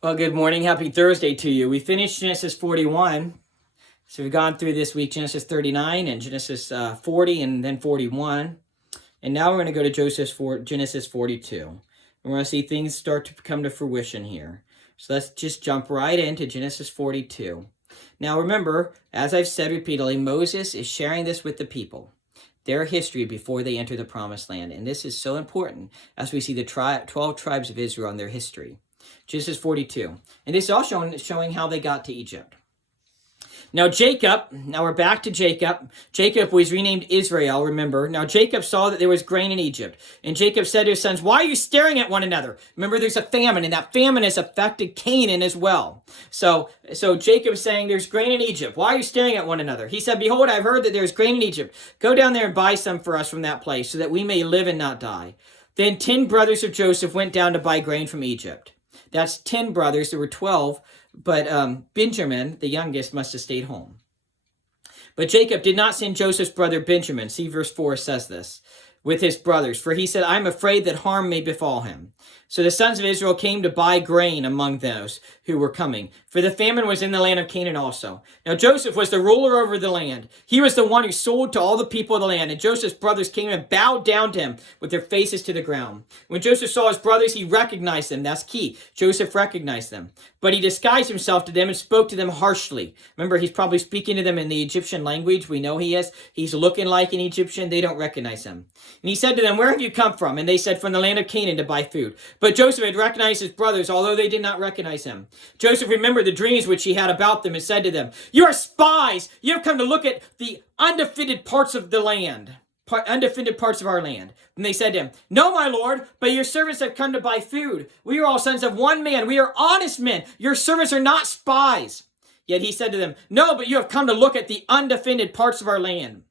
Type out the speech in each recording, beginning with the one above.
Well, good morning. Happy Thursday to you. We finished Genesis 41. So we've gone through this week Genesis 39 and Genesis 40 and then 41. And now we're going to go to Genesis 42. We're going to see things start to come to fruition here. So let's just jump right into Genesis 42. Now remember, as I've said repeatedly, Moses is sharing this with the people, their history before they enter the promised land. And this is so important as we see the 12 tribes of Israel and their history. Genesis 42. And this is all showing how they got to Egypt. Now we're back to Jacob. Jacob was renamed Israel, remember. Now Jacob saw that there was grain in Egypt. And Jacob said to his sons, why are you staring at one another? Remember, there's a famine, and that famine has affected Canaan as well. So Jacob's saying, there's grain in Egypt. Why are you staring at one another? He said, behold, I've heard that there's grain in Egypt. Go down there and buy some for us from that place, so that we may live and not die. Then 10 brothers of Joseph went down to buy grain from Egypt. That's 10 brothers. There were 12, but Benjamin, the youngest, must have stayed home. But Jacob did not send Joseph's brother Benjamin, see verse 4 says this, with his brothers, for he said, I'm afraid that harm may befall him. So the sons of Israel came to buy grain among those who were coming, for the famine was in the land of Canaan also. Now Joseph was the ruler over the land. He was the one who sold to all the people of the land, and Joseph's brothers came and bowed down to him with their faces to the ground. When Joseph saw his brothers, he recognized them. That's key. Joseph recognized them. But he disguised himself to them and spoke to them harshly. Remember, he's probably speaking to them in the Egyptian language. We know he is. He's looking like an Egyptian. They don't recognize him. And he said to them, where have you come from? And they said, from the land of Canaan to buy food. But Joseph had recognized his brothers, although they did not recognize him. Joseph remembered the dreams which he had about them and said to them, you are spies. You have come to look at the undefended parts of the land, undefended parts of our land. And they said to him, no, my lord, but your servants have come to buy food. We are all sons of one man. We are honest men. Your servants are not spies. Yet he said to them, no, but you have come to look at the undefended parts of our land.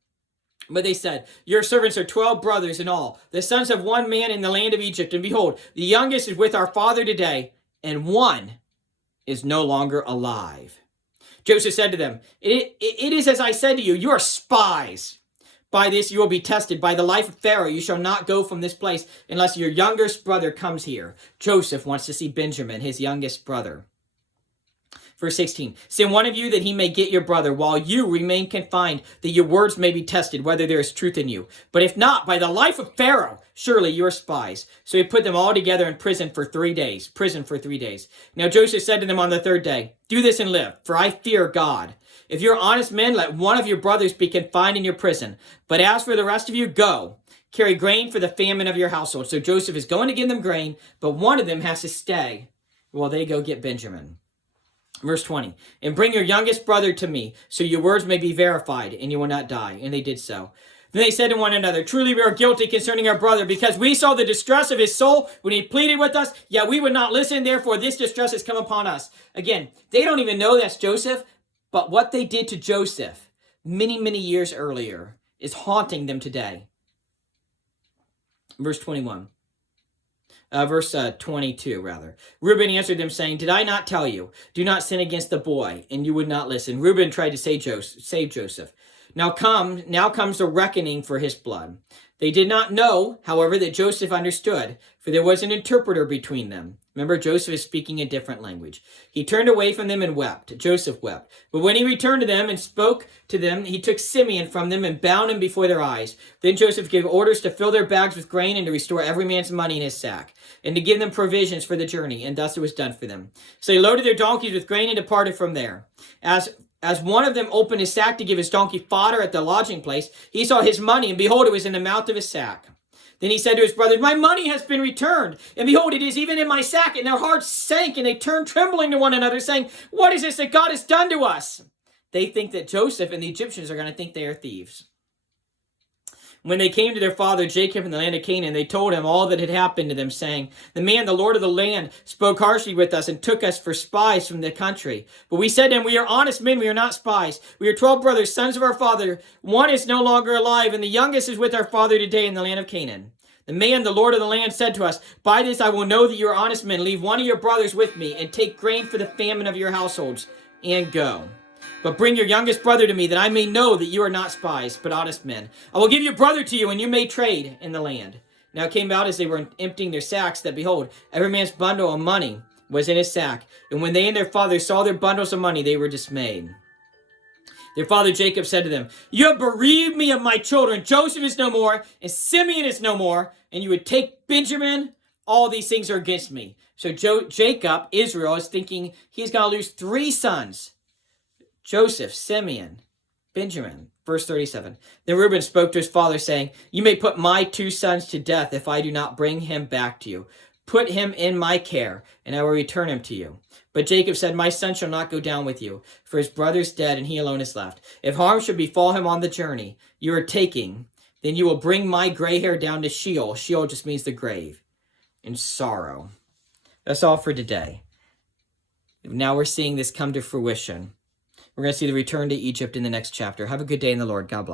But they said, your servants are 12 brothers in all, the sons of one man in the land of Egypt. And behold, the youngest is with our father today, and one is no longer alive. Joseph said to them, it is as I said to you, you are spies. By this you will be tested. By the life of Pharaoh, you shall not go from this place unless your youngest brother comes here. Joseph wants to see Benjamin, his youngest brother. Verse 16, send one of you that he may get your brother while you remain confined, that your words may be tested, whether there is truth in you. But if not, by the life of Pharaoh, surely you are spies. So he put them all together in prison for 3 days. Now Joseph said to them on the third day, do this and live, for I fear God. If you're honest men, let one of your brothers be confined in your prison. But as for the rest of you, go. Carry grain for the famine of your household. So Joseph is going to give them grain, but one of them has to stay while they go get Benjamin. Verse 20, and bring your youngest brother to me, so your words may be verified, and you will not die. And they did so. Then they said to one another, truly we are guilty concerning our brother, because we saw the distress of his soul when he pleaded with us, yet we would not listen. Therefore this distress has come upon us. Again, they don't even know that's Joseph, but what they did to Joseph many, many years earlier is haunting them today. Verse 21. Verse 22, rather. Reuben answered them, saying, did I not tell you, do not sin against the boy? And you would not listen. Reuben tried to save Joseph. Now comes the reckoning for his blood. They did not know, however, that Joseph understood, for there was an interpreter between them. Remember, Joseph is speaking a different language. He turned away from them and wept. Joseph wept. But when he returned to them and spoke to them, he took Simeon from them and bound him before their eyes. Then Joseph gave orders to fill their bags with grain and to restore every man's money in his sack, and to give them provisions for the journey. And thus it was done for them. So they loaded their donkeys with grain and departed from there. As one of them opened his sack to give his donkey fodder at the lodging place, he saw his money, and behold, it was in the mouth of his sack. Then he said to his brothers, my money has been returned, and behold, it is even in my sack. And their hearts sank, and they turned trembling to one another, saying, what is this that God has done to us? They think that Joseph and the Egyptians are going to think they are thieves. When they came to their father Jacob in the land of Canaan, they told him all that had happened to them, saying, the man, the Lord of the land, spoke harshly with us and took us for spies from the country. But we said to him, we are honest men, we are not spies. We are 12 brothers, sons of our father. One is no longer alive, and the youngest is with our father today in the land of Canaan. The man, the Lord of the land, said to us, by this I will know that you are honest men. Leave one of your brothers with me, and take grain for the famine of your households, and go. But bring your youngest brother to me, that I may know that you are not spies, but honest men. I will give your brother to you, and you may trade in the land. Now it came about as they were emptying their sacks, that behold, every man's bundle of money was in his sack. And when they and their father saw their bundles of money, they were dismayed. Their father Jacob said to them, "You have bereaved me of my children. Joseph is no more, and Simeon is no more, and you would take Benjamin. All these things are against me." So Jacob, Israel, is thinking he's going to lose 3 sons: Joseph, Simeon, Benjamin. Verse 37. Then Reuben spoke to his father, saying, "You may put my 2 sons to death if I do not bring him back to you. Put him in my care, and I will return him to you." But Jacob said, "My son shall not go down with you, for his brother is dead, and he alone is left. If harm should befall him on the journey you are taking, then you will bring my gray hair down to Sheol." Sheol just means the grave. "In sorrow." That's all for today. Now we're seeing this come to fruition. We're going to see the return to Egypt in the next chapter. Have a good day in the Lord. God bless.